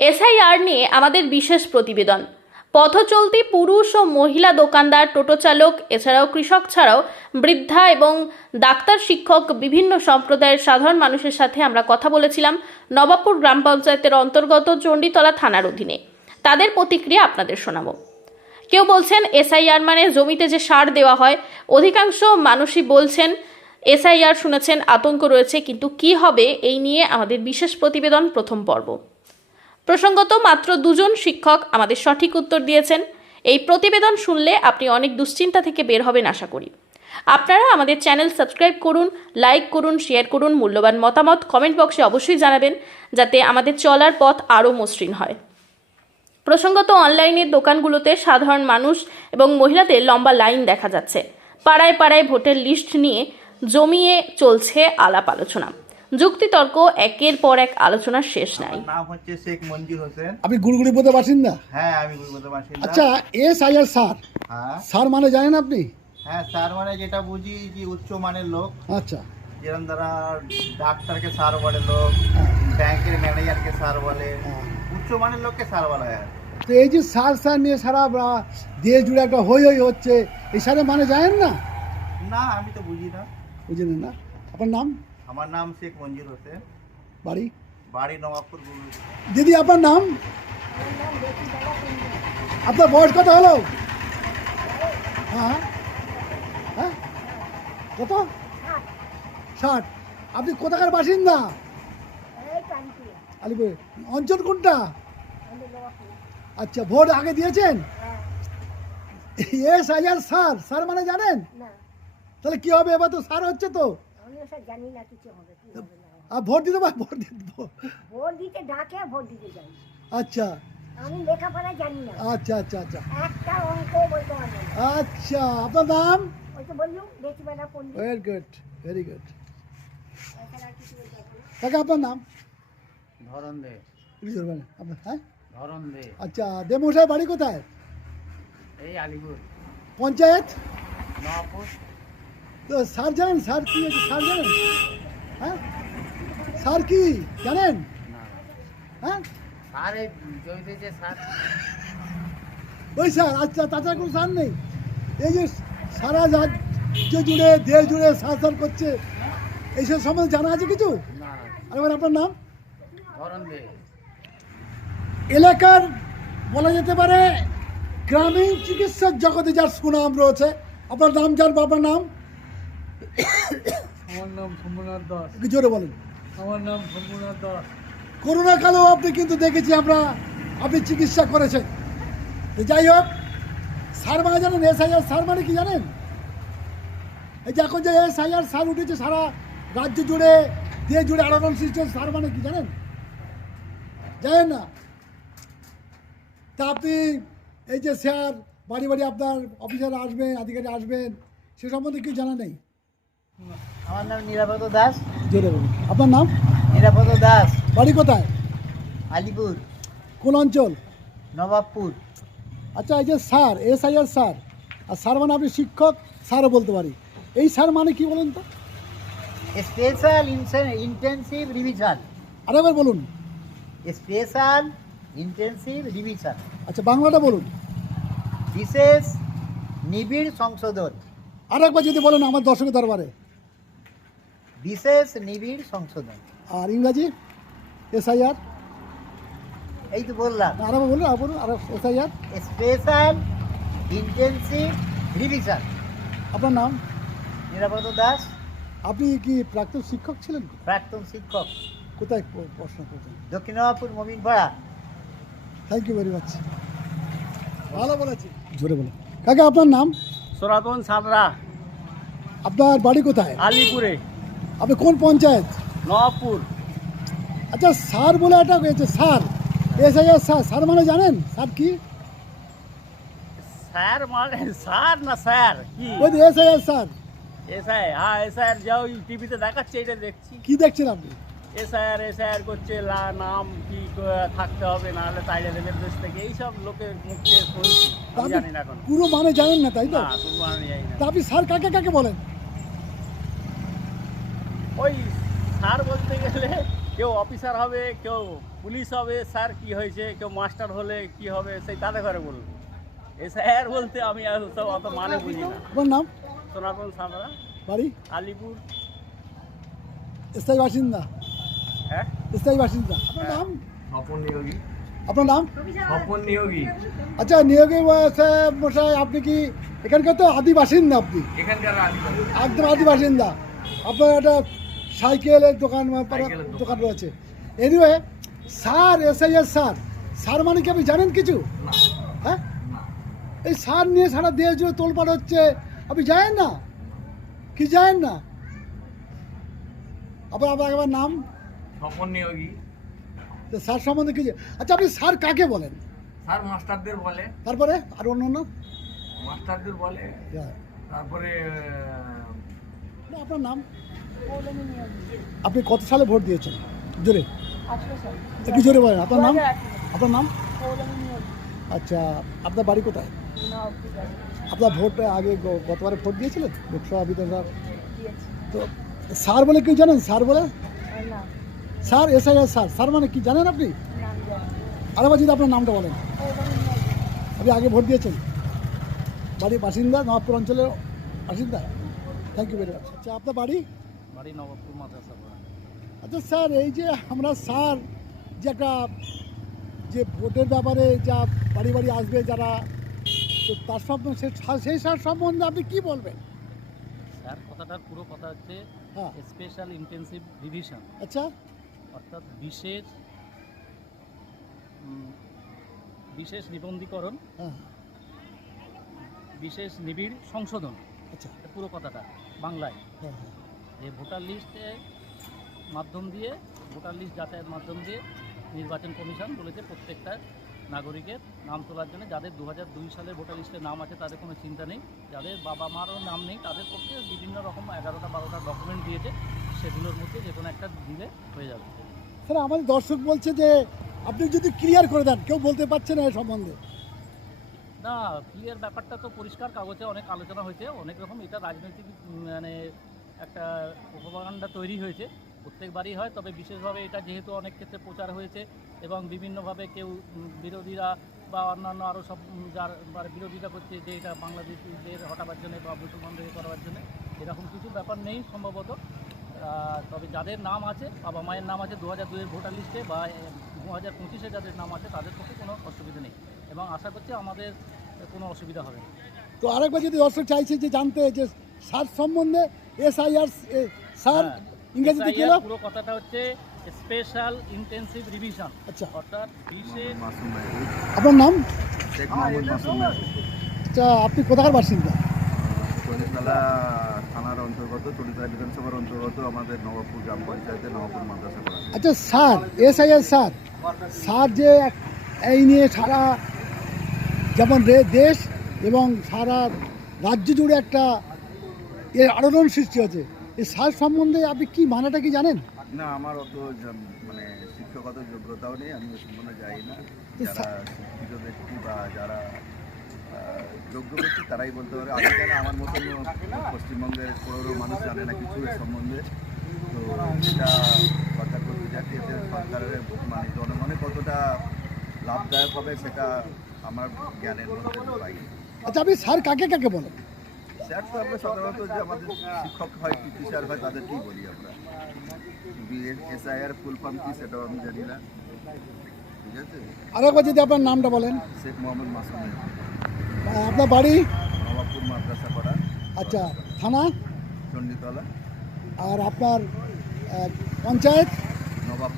SIR নিয়ে আমাদের বিশেষ প্রতিবেদন। পথ চলতি পুরুষ ও মহিলা দোকানদার, টোটো চালক, এছাড়াও কৃষক ছাড়াও বৃদ্ধা এবং ডাক্তার, শিক্ষক, বিভিন্ন সম্প্রদায়ের সাধারণ মানুষের সাথে আমরা কথা বলেছিলাম নবাবপুর গ্রাম পঞ্চায়েতের অন্তর্গত চণ্ডীতলা থানার অধীনে। তাদের প্রতিক্রিয়া আপনাদের শোনাবো। কেউ বলছেন, এসআইআর মানে জমিতে যে সার দেওয়া হয়, অধিকাংশ মানুষই বলছেন, এসআইআর শুনেছেন, আতঙ্ক রয়েছে, কিন্তু কি হবে এই নিয়ে আমাদের বিশেষ প্রতিবেদন প্রথম পর্ব। প্রসঙ্গত মাত্র দুজন শিক্ষক আমাদের সঠিক উত্তর দিয়েছেন। এই প্রতিবেদন শুনলে আপনি অনেক দুশ্চিন্তা থেকে বের হবেন আশা করি। আপনারা আমাদের চ্যানেল সাবস্ক্রাইব করুন, লাইক করুন, শেয়ার করুন, মূল্যবান মতামত কমেন্ট বক্সে অবশ্যই জানাবেন যাতে আমাদের চলার পথ আরও মসৃণ হয়। প্রসঙ্গত অনলাইনের দোকানগুলোতে সাধারণ মানুষ এবং মহিলাদের লম্বা লাইন দেখা যাচ্ছে। পাড়ায় পাড়ায় ভোটের লিস্ট নিয়ে জমিয়ে চলছে আলাপ আলোচনা। যুক্তিতর্ক একের পর এক আলোচনার শেষ নাই। নাম হচ্ছে শেখ মঞ্জুর হোসেন। আপনি গুড়গুড়ি বোধে বাসিন্দা হ্যাঁ আমি গুলবতে বাসিন্দা আচ্ছা এস আই আর স্যার? হ্যাঁ। স্যার মানে জানেন আপনি? হ্যাঁ স্যার মানে যেটা বুঝি যে উচ্চ মানের লোক। আচ্ছা। যেরকম দ্বারা ডাক্তারকে স্যার বলে লোক ব্যাংকের ম্যানেজারকে স্যার বলে। হ্যাঁ। উচ্চ মানের লোককে স্যার বলা হয়। আর তো এই যে স্যার স্যার নিয়ে সারা বা- দেশ জুড়ে একটা হই হই হচ্ছে এই স্যারের মানে জানেন না? না আমি তো বুঝি না। বুঝলেন না। আপনার নাম? আমার নাম শেখ মঞ্জুর হোসেন। বাড়ি? বাড়ি নবাবপুর দিদি আপনার নাম? আপনার বয়স কত হলো? হ্যাঁ। হ্যাঁ? কত? ষাট। আপনি কোথাকার বাসিন্দা? আলিপুর। অঞ্চল কোনটা? আচ্ছা ভোট আগে দিয়েছেন? S I R sir. Sir মানে জানেন? তাহলে কি হবে? এবার তো স্যার হচ্ছে তো। আমি ওসব জানি না কিছু হবে কি হবে না হবে। আর ভোট দিতে পার ভোট দিতে ভোট- ভোট দিতে ডাকে ভোট দিতে যাই আচ্ছা আমি লেখাপড়া জানি না আচ্ছা আচ্ছা আচ্ছা একটা অঙ্ক বলতে পারব না আচ্ছা আপনার নাম ওই তো বললুম বেশিবেলা পড়লি ভেরি গুড ভেরি গুড এছাড়া আর কিছু বলতে পারব না। কাকা আপনার নাম ধরন দে একটু জোরে বলেন। আপনার হ্যাঁ ধরন দে আচ্ছা দেমশাই বাড়ি কোথায় এই আলিপুর পঞ্চায়েত নবাবপুর তো স্যার জানেন স্যার কি আছে স্যার জানেন? হ্যাঁ? স্যার কি? জানেন? হ্যাঁ? ওই স্যার আচ্ছা তাছাড়া কোনো স্যার নেই। এই যে সারা রাজ্য জুড়ে দেশ জুড়ে স্যার স্যার করছে এইসব সম্বন্ধে জানা আছে কিছু? না। আর এবার আপনার নাম? এলাকার বলা যেতে পারে গ্রামীণ চিকিৎসার জগতে যার সুনাম রয়েছে আপনার নাম যার বাবার নাম? আমার নাম শম্ভুনাথ দাস। জোরে বলেন। আমার নাম শম্ভুনাথ দাস। করোনা কালেও আপনি কিন্তু দেখেছি আমরা আপনি চিকিৎসা করেছেন। যাই হোক সার মানে জানেন এস আই আর সার মানে কি জানেন? এই যে এখন যে এস আই আর সার উঠেছে সারা রাজ্য জুড়ে দেশ জুড়ে আলোড়ন সৃষ্টি সার মানে কি জানেন? জানেন না? তা আপনি এই যে স্যার বাড়ি বাড়ি আপনার অফিসার আসবেন আধিকারিক আসবেন সে সম্বন্ধে কিছু জানা নেই। আমার নাম নিরাপদ দাস। জোরে বলুন আপনার নাম? নিরাপদ দাস। বাড়ি কোথায়? আলিপুর। কোন অঞ্চল? নবাবপুর। আচ্ছা এই যে sir S I R sir R sir মানে আপনি শিক্ষক স্যারও বলতে পারি। এই স্যার মানে কি বলুন তো? স্পেশাল ইন্টেন্সিভ রিভিশন আরেকবার বলুন। স্পেশাল ইন্টেন্সিভ রিভিশন আচ্ছা বাংলাটা বলুন। বিশেষ নিবিড় সংশোধন। আরেকবার যদি বলেন আমার দর্শকের দরবারে। বিশেষ নিবিড় সংশোধন। আর ইংরাজি এস আই আর এই তো বললাম। বলুন আর বলুন আর S I R special intensive revision. আপনার নাম? নিরাপদ দাস। আপনি কি প্রাক্তন শিক্ষক ছিলেন? প্রাক্তন শিক্ষক। কোথায় প- পড়াশোনা করছেন দক্ষিণ Nababpur Mominpara thank you very much ভালো বলেছি। জোরে বলুন। কাকা আপনার নাম? সনাতন সাঁতরা। আপনার বাড়ি কোথায়? আলিপুরে। আপনি কোন পঞ্চায়েত? নবাবপুর আচ্ছা স্যার বলে একটা হয়েছে sir. S I R sir sir মানে জানেন? স্যার কি? স্যার মানে স্যার না স্যার? কি? ওই এস আই আর হ্যাঁ টিভিতে দেখাচ্ছে এটা দেখছি। কি দেখছেন আপনি? এসআইআর এসআইআর করছে নাম কি থাকতে হবে না হলে তাইলে দেবের দেশ থেকে। এইসব লোকের মুখে শুনছি তা জানি না এখন। পুরো মানে জানেন না তাই তো? না শুধু আমি জানি না। তা আপনি স্যার কাকে কাকে বলেন? ওই স্যার বলতে গেলে কেউ অফিসার হবে কেউ পুলিশ হবে। স্যার কি হয়েছে কেউ মাস্টার হলে কি হবে সেই তাদের ঘরে বলুন। স্যার বলতে আমি আর সব অত মানে বুঝি না। নাম? সোনাপন সাঁতরা। বাড়ি? আলিপুর। স্থায়ী বাসিন্দা? হ্যাঁ? স্থায়ী বাসিন্দা। আপনার নাম? স্বপন নিয়োগী। আপনার নাম? স্বপন নিয়োগী। আচ্ছা নিয়োগী মশাই আপনি কি এখানকার তো আদি বাসিন্দা আপনি? এখানকার একদম আদি বাসিন্দা। আপনার একটা সাইকেলের দোকান দোকান। রয়েছে। Anyway sir S I S sir sir মানে কি আপনি জানেন কিছু? হ্যাঁ? এই সার নিয়ে সারা দেশ জুড়ে তোলপাড় হচ্ছে। আপনি জানেন না? কি জানেন না? আপনার আপনার একবার নাম? স্বপন নিয়োগী। তো সম্বন্ধে কি আচ্ছা আপনি সার কাকে বলেন? স্যার মাস্টারদের বলে। তারপরে আর অন্য অন্য? মাস্টারদের বলে। তারপরে আপনার নাম? আপনি কত সালে ভোট দিয়েছেন? জোরে। একটু জোরে বলেন, আপনার নাম? আপনার নাম? আচ্ছা আপনার বাড়ি কোথায়? আপনার ভোট আগে গতবারে ভোট দিয়েছিলেন? লোকসভা বিধানসভা? তো স্যার বলে কি জানেন? স্যার বলে? Sir SI sir. স্যার মানে কি জানেন আপনি? আরেকবার যদি আপনার নামটা বলেন। আপনি আগে ভোট দিয়েছেন? বাড়ির বাসিন্দা, নবাবপুর অঞ্চলের বাসিন্দা? থ্যাংক ইউ ভেরি মাচ আচ্ছা আপনার বাড়ি? বাড়ি নবাবপুর মাদ্রাসা আচ্ছা স্যার এই যে আমরা স্যার যে একটা যে ভোটের ব্যাপারে যা বাড়ি বাড়ি আসবে যারা তো তার সম্বন্ধে সেই স্যার সম্বন্ধে আপনি কি বলবেন? স্যার কথাটার পুরো কথা হচ্ছে হ্যাঁ। স্পেশাল ইন্টেন্সিভ রিভিশন আচ্ছা। অর্থাৎ বিশেষ বিশেষ নিবন্ধীকরণ হ্যাঁ। বিশেষ নিবিড় সংশোধন। আচ্ছা। পুরো কথাটা বাংলায়। হ্যাঁ হ্যাঁ। যে ভোটার লিস্টে মাধ্যম দিয়ে ভোটার লিস্ট যাচাইয়ের মাধ্যম দিয়ে নির্বাচন কমিশন বলেছে প্রত্যেকটা নাগরিকের নাম তোলার জন্য। যাদের দু দুই সালের ভোটার লিস্টে নাম আছে তাদের কোনো চিন্তা নেই। যাদের বাবা মারও নাম নেই তাদের পক্ষে বিভিন্ন রকম এগারোটা বারোটা ডকুমেন্ট দিয়েছে সেগুলোর মধ্যে যে কোনো একটা দিলে হয়ে যাবে। স্যার আমাদের দর্শক বলছে যে আপনি যদি ক্লিয়ার করে দেন কেউ বলতে পারছে না এ সম্বন্ধে। না ক্লিয়ার ব্যাপারটা তো পরিষ্কার কাগজে অনেক আলোচনা হয়েছে অনেক রকম এটা রাজনৈতিক মানে একটা উপভাকাণ্ডা তৈরি হয়েছে। প্রত্যেকবারই হয়, তবে বিশেষভাবে এটা যেহেতু অনেক ক্ষেত্রে প্রচার হয়েছে এবং বিভিন্নভাবে কেউ বিরোধীরা বা অন্যান্য আরও সব যার বিরোধিতা করছে যে এটা বাংলাদেশিদের হটাবার জন্য বা মুসলমানদের করাবার জন্য, এরকম কিছু ব্যাপার নেই সম্ভবত। তবে যাদের নাম আছে, বাবা মায়ের নাম আছে দু হাজার দুইয়ের ভোটার লিস্টে বা দু হাজার পঁচিশে যাদের নাম আছে, তাদের পক্ষে কোনো অসুবিধা নেই এবং আশা করছি আমাদের কোনো অসুবিধা হবে না। তো আরেকবার যদি দর্শক চাইছে যে জানতে যে স্যার সম্বন্ধে এসআইআর স্যার হ্যাঁ, ইংরেজিতে কি পুরো কথাটা হচ্ছে স্পেশাল ইন্টেন্সিভ রিভিশন আচ্ছা। অর্থাৎ বিশেষ আপনার নাম? শেখ মোহাম্মদ মাসুম আচ্ছা আপনি কোথাকার বাসিন্দা? থানার অন্তর্গত চল্লিশতলা বিধানসভার অন্তর্গত আমাদের নবাবপুর গ্রাম পঞ্চায়েতে নবাবপুর মাদ্রাসা পড়া আচ্ছা স্যার এসআইআর স্যার স্যার যে এক- এই নিয়ে সারা যেমন রে- দেশ এবং সারা রাজ্য জুড়ে একটা এর আলোড়ন সৃষ্টি হয়েছে। এই স্যার সম্বন্ধে আপনি কি মানাটা কি জানেন? না আমার অত মানে শিক্ষকত যোগ্যতাও নেই আমি সম্বন্ধে যাই না। যারা শিক্ষিত ব্যক্তি বা যারা যোগ্য ব্যক্তি তারাই বলতে পারে। আমি জানি আমার মতন পশ্চিমবঙ্গের পনেরো মানুষ জানে না কিছু এর সম্বন্ধে? তো এটা সরকার করতে যাচ্ছে এতে সরকারের মানে জনগণে কতটা লাভদায়ক হবে সেটা আমার জ্ঞানের মধ্যে পাই আচ্ছা আপনি স্যার কাকে কাকে বলেন? স্যার তো আমরা সাধারণত যে আমাদের শিক্ষক হয় কি টিচার হয় তাদেরকেই বলি আমরা। এসআইআর ফুল ফর্ম কি সেটাও আমি জানি না। ঠিক আছে? আরেকবার যদি আপনার নামটা বলেন। শেখ মোহাম্মদ মাসুম আপনার বাড়ি? নবাবপুর মাদ্রাসা পাড়া। আচ্ছা থানা? চণ্ডীতলা। আর আপনার পঞ্চায়েত? নবাব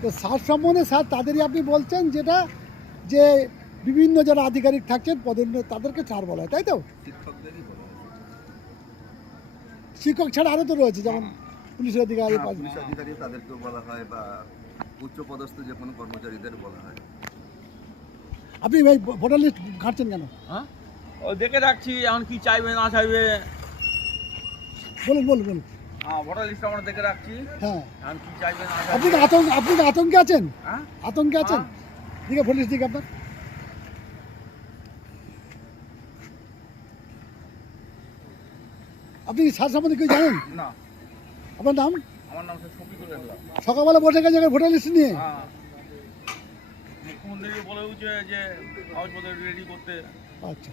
তো স্যার সম্বন্ধে স্যার তাদেরই আপনি বলছেন যেটা যে বিভিন্ন যারা আধিকারিক থাকছেন পদোন্নত তাদেরকে স্যার বলা হয় তাই তো? শিক্ষক ছাড়া আরও তো রয়েছে যেমন পুলিশ অধিকারী হ্যাঁ, পুলিশ অধিকারী তাদেরকেও বলা হয় বা উচ্চ পদস্থ যে কোনো কর্মচারীদের বলা হয়। আপনি ভাই ভোটার লিস্ট ঘাঁটছেন কেন? হ্যাঁ? ও দেখে রাখছি এখন কি চাইবে না চাইবে। বলুন বলুন বলুন। হ্যাঁ ভোটার লিস্ট আমরা দেখে রাখছি। হ্যাঁ। এখন কি চাইবে না আপনি কি আতঙ্ক আপনি কি আতঙ্কে আছেন? হ্যাঁ? আতঙ্কে আছেন? দিকে ভোটার লিস্ট দিকে আপনার। আপনি কি স্যার সম্বন্ধে কেউ জানেন? না। আপনার নাম? আমার নাম শফিকুল ইসলাম সকালবেলা বসে গেছে ভোটার লিস্ট নিয়ে? হ্যাঁ। মুখ্যমন্ত্রীকে বলে যে কাগজপত্র রেডি করতে। আচ্ছা।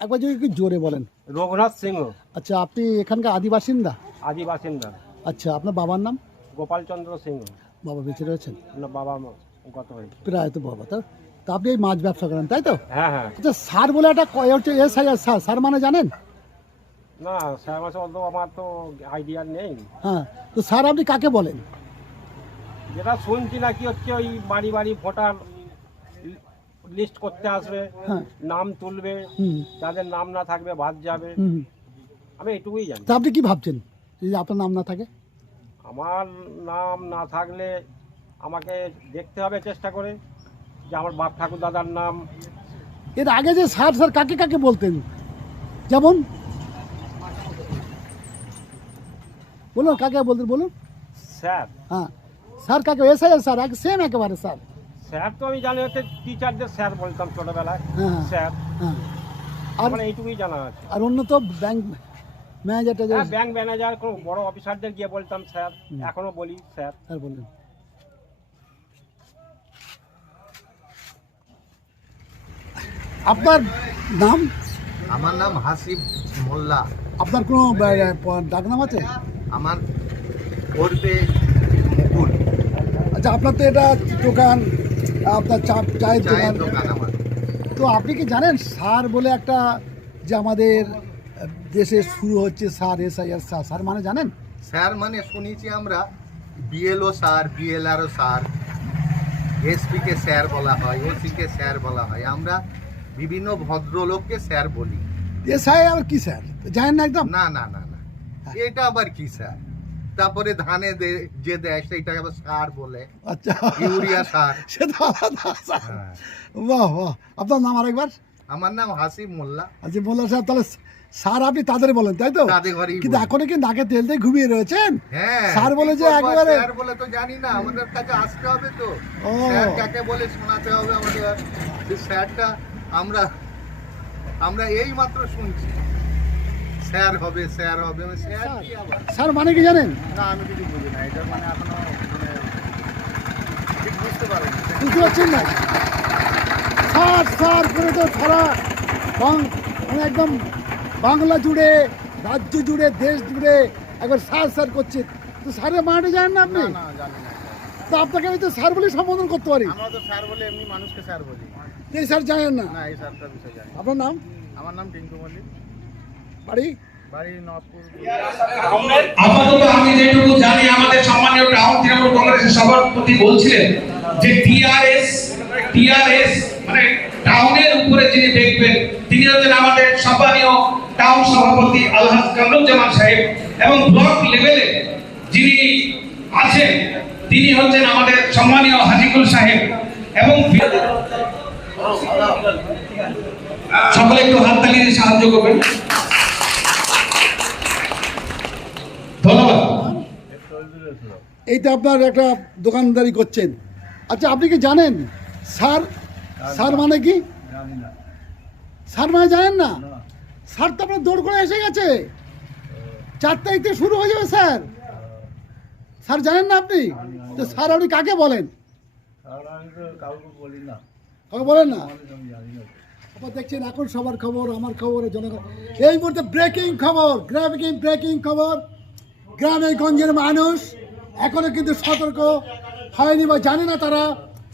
একবার যদি একটু জোরে বলেন। রঘুনাথ সিংহ। আচ্ছা আপনি এখানকার আদিবাসিন্দা আদি বাসিন্দা। আচ্ছা আপনার বাবার নাম? গোপালচন্দ্র সিংহ। বাবা বেঁচে রয়েছেন? বাবা গত হয়েছে। প্রায় তো বাবা তো তা আপনি এই মাছ ব্যবসা করেন তাই তো? হ্যাঁ হ্যাঁ। আচ্ছা স্যার বলে একটা হচ্ছে S I R sir sir মানে জানেন? না স্যার অত আমার তো আইডিয়া নেই। হ্যাঁ তো স্যার আপনি কাকে বলেন? যেটা শুনছি হচ্ছে ওই বাড়ি বাড়ি ভোটার লিস্ট করতে আসবে হ্যাঁ। নাম তুলবে হুম। যাদের নাম না থাকবে বাদ যাবে। হুম। আমি এটুকুই জানি। তা আপনি কি ভাবছেন? যদি আপনার নাম না থাকে? আমার নাম না থাকলে আমাকে দেখতে হবে চেষ্টা করে। যে আমার বাপ ঠাকুর দাদার নাম। এর আগে যে স্যার স্যার কাকে কাকে বলতেন? যেমন? বলুন কাকে বলতেন বলুন। স্যার। হ্যাঁ স্যার কাকে এস আই স্যার এক সেম একেবারে স্যার। স্যার তো আমি জানি হচ্ছে টিচারদের স্যার বলতাম ছোটবেলায়। হ্যাঁ স্যার। হ্যাঁ। আর মানে এইটুকুই জানা আছে। আর অন্য তো ব্যাংক ম্যানেজার হ্যাঁ ব্যাংক ম্যানেজার কোনো বড় অফিসারদের গিয়ে বলতাম স্যার। এখনও বলি স্যার। স্যার বললেন আপনার নাম? আমার নাম হাসিব মোল্লা। আপনার কোনো ডাক নাম আছে? আমার পূর্বে মুকুল। আচ্ছা আপনার তো এটা দোকান আপনার চা চায়ের দোকান। দোকান আমার। তো আপনি কি জানেন সার বলে একটা যে আমাদের দেশে শুরু হচ্ছে সার S I R sir sir মানে জানেন? স্যার মানে শুনেছি আমরা বিএলও স্যার বিএলআরও স্যার এসপিকে স্যার বলা হয় ওসিকে স্যার বলা হয়। আমরা বিভিন্ন ভদ্রলোককে স্যার বলি। এস আই আর কি স্যার? জানেন না একদম? না না না না। এটা আবার কি স্যার? তারপরে ধানে যে দেয় সেইটাকে আবার সার বলে। আচ্ছা। ইউরিয়া সার। সেটা আলাদা স্যার। হ্যাঁ। বাহ বাহ। আপনার নাম আরেকবার? আমার নাম হাসিব মোল্লা। আচ্ছা মোল্লা সাহেব তাহলে স্যার আপনি তাদের বলেন তাই তো? কিন্তু। এখনও কি নাকে তেল দিয়ে ঘুমিয়ে রয়েছেন? হ্যাঁ স্যার বলে যে? একেবারে- স্যার বলে তো জানি না আমাদের কাছে আসতে হবে তো। স্যার কাকে বলে শোনাতে হবে আমাদের? যে স্যারটা আমরা আমরা এই মাত্র শুনছি। স্যার হবে স্যার হবে আমি, স্যার স্যার মানে কি জানেন? না আমি কিছু বুঝি না এটা মানে এখনও মানে ঠিক বুঝতে পারিনি। বুঝতে পারছেন না? স্যার স্যার করে তো সারা মানে একদম বাংলা জুড়ে রাজ্য জুড়ে দেশ জুড়ে একবার স্যার স্যার করছে। তো স্যারের মাঠে জানেন না আপনি? না না জানি না তো আপনাকে আমি তো স্যার বলে সম্বোধন করতে পারি। আমরা তো স্যার বলে এমনি মানুষকে স্যার বলি। এই স্যার জানেন না? না এই স্যারটার বিষয় জানি আপনার নাম? আমার নাম টিঙ্কু মল্লিক। বাড়ি? আপাতত আমি যেটুকু জানি আমাদের সম্মানীয় টাউন তৃণমূল কংগ্রেসের সভাপতি বলছিলেন যে টিআরএস টিআরএস মানে টাউনের উপরে যিনি দেখবেন তিনি হচ্ছেন আমাদের সম্মানীয় টাউন সভাপতি আলহাজ কামরুজ্জামান সাহেব এবং ব্লক লেভেলে যিনি আছেন তিনি হচ্ছেন আমাদের সম্মানীয় হাজিকুল সাহেব এবং সকলে একটু হাততালি দিয়ে সাহায্য করবেন। ধন্যবাদ। এই তো আপনার একটা দোকানদারি করছেন। আচ্ছা আপনি কি জানেন? স্যার স্যার মানে কি? স্যার মানে জানেন না? স্যার তো আপনার দৌড় করে এসে গেছে। চার তারিখ থেকে শুরু হয়ে যাবে স্যার। স্যার জানেন না আপনি? তো স্যার আপনি কাকে বলেন? কাউকে বলেন না। আপনার দেখছেন, এখন সবার খবর, আমার খবর জনগণ। এই মুহূর্তে ব্রেকিং খবর ব্রেকিং ব্রেকিং খবর। গ্রামে গঞ্জের মানুষ, এখনও কিন্তু সতর্ক হয়নি বা জানে না তারা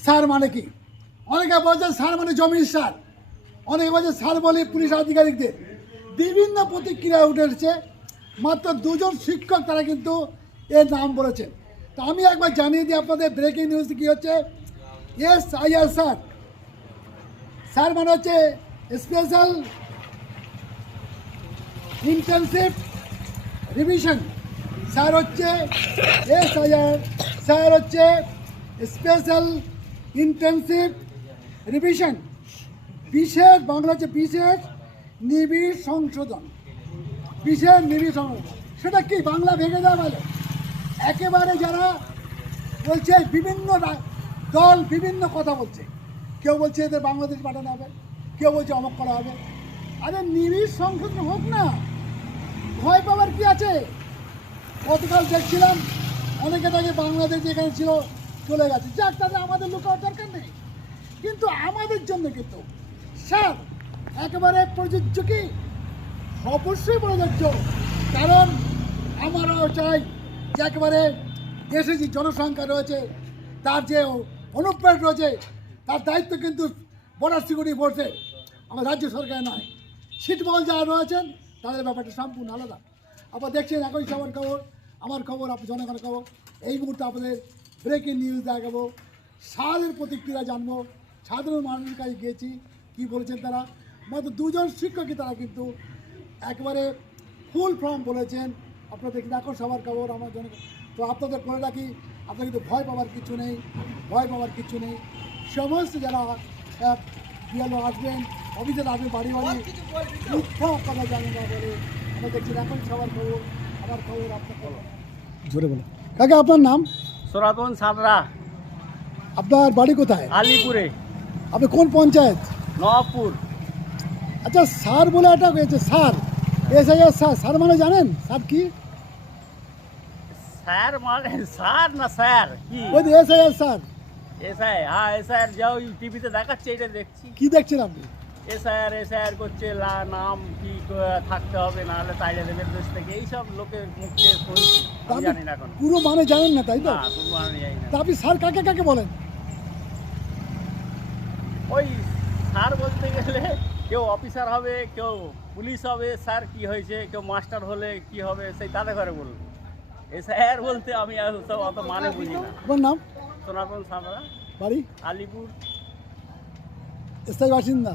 সার মানে কি। অনেকে বলছে সার মানে জমির সার। অনেকে বলছে সার বলে পুলিশ আধিকারিকদের। বিভিন্ন প্রতিক্রিয়া উঠে এসেছে। মাত্র দুজন শিক্ষক তারা কিন্তু এর নাম বলেছেন। তো আমি একবার জানিয়ে দিই আপনাদের ব্রেকিং নিউজ কি হচ্ছে। S I R sir sir মানে হচ্ছে স্পেশাল ইন্টেনসিভ রিভিশন স্যার হচ্ছে এস স্যার হচ্ছে স্পেশাল ইন্টেনসিভ রিভিশন বিশেষ বাংলা হচ্ছে বিশেষ নিবিড় সংশোধন। বিশেষ নিবিড় সংশোধন। সেটা কি বাংলা ভেঙে দেওয়া বলে একেবারে যারা বলছে বিভিন্ন দল বিভিন্ন কথা বলছে। কেউ বলছে এদের বাংলাদেশ পাঠানো হবে, কেউ বলছে অমক করা হবে। আরে নিবিড় সংশোধন হোক না, ভয় পাওয়ার কি আছে? গতকাল দেখছিলাম, অনেকে তাকে বাংলাদেশ যেখানে ছিল চলে গেছে। যাক তাদের আমাদের লোক দরকার নেই। কিন্তু আমাদের জন্য কিন্তু, স্যার, একেবারে প্রযোজ্য কি? অবশ্যই প্রযোজ্য। কারণ আমারও চাই যে একেবারে দেশে যে জনসংখ্যা রয়েছে, তার যে অনুপ্রেরণ রয়েছে তার দায়িত্ব কিন্তু বর্ডার সিকিউরিটি ফোর্সের আমার রাজ্য সরকার নয়। ছিটমহল যারা রয়েছেন, তাদের ব্যাপারটা সম্পূর্ণ আলাদা। আবার দেখছেন একই সবার খবর, আমার খবর আপনি জনগণের খবর। এই মুহূর্তে আপনাদের ব্রেকিং নিউজ দেখাবো। সাদের প্রতিক্রিয়া জানব। সাধারণ মানুষের কাছে গিয়েছি, কি বলেছেন তারা? মাত্র দুজন শিক্ষকই তারা কিন্তু একবারে ফুল ফর্ম বলেছেন। আপনাদের দেখি দেখো সবার খবর, আমার জন্য তো আপনাদের করে রাখি, আপনার কিন্তু ভয় পাওয়ার কিছু নেই, ভয় পাওয়ার কিছু নেই। সমস্ত যারা বিয়ালো আসবেন অফিসে আসবেন বাড়ি বাড়ি দুঃখ কথা জানেন না বলে আমরা দেখছি এখন সবার খবর আমার খবর আপনার খবর জোরে বলো। কাকা আপনার নাম? সনাতন সাঁতরা। আপনার বাড়ি কোথায়? আলিপুরে। আপনি কোন পঞ্চায়েত? নবপুর আচ্ছা স্যার বলে একটা হয়েছে sir. S I sir sir মানে জানেন? স্যার কি? স্যার মানে স্যার না স্যার কি? ওই এস আই স্যার। এসআই হ্যাঁ এসআইআর যাও টিভিতে দেখাচ্ছে এটা দেখছি। কি দেখছেন আপনি? এসআইআর এসআইআর করছে লা- নাম কি থাকতে হবে না হলে তাইলে দেবের দেশ থেকে। এইসব লোকের মুখে শুনছি জানি না এখন। পুরো মানে জানেন না তাই তো? না শুধু আমি জানি না। আপনি স্যার কাকে কাকে বলেন? ওই স্যার বলতে গেলে কেউ অফিসার হবে কেউ পুলিশ হবে স্যার কি হয়েছে কেউ মাস্টার হলে কি হবে সেই তাদের ঘরে বলব। এসআইআর বলতে আমি অত মানে বুঝি না। নাম? সনাতন সাঁতরা বাড়ি? আলিপুর। স্থায়ী বাসিন্দা?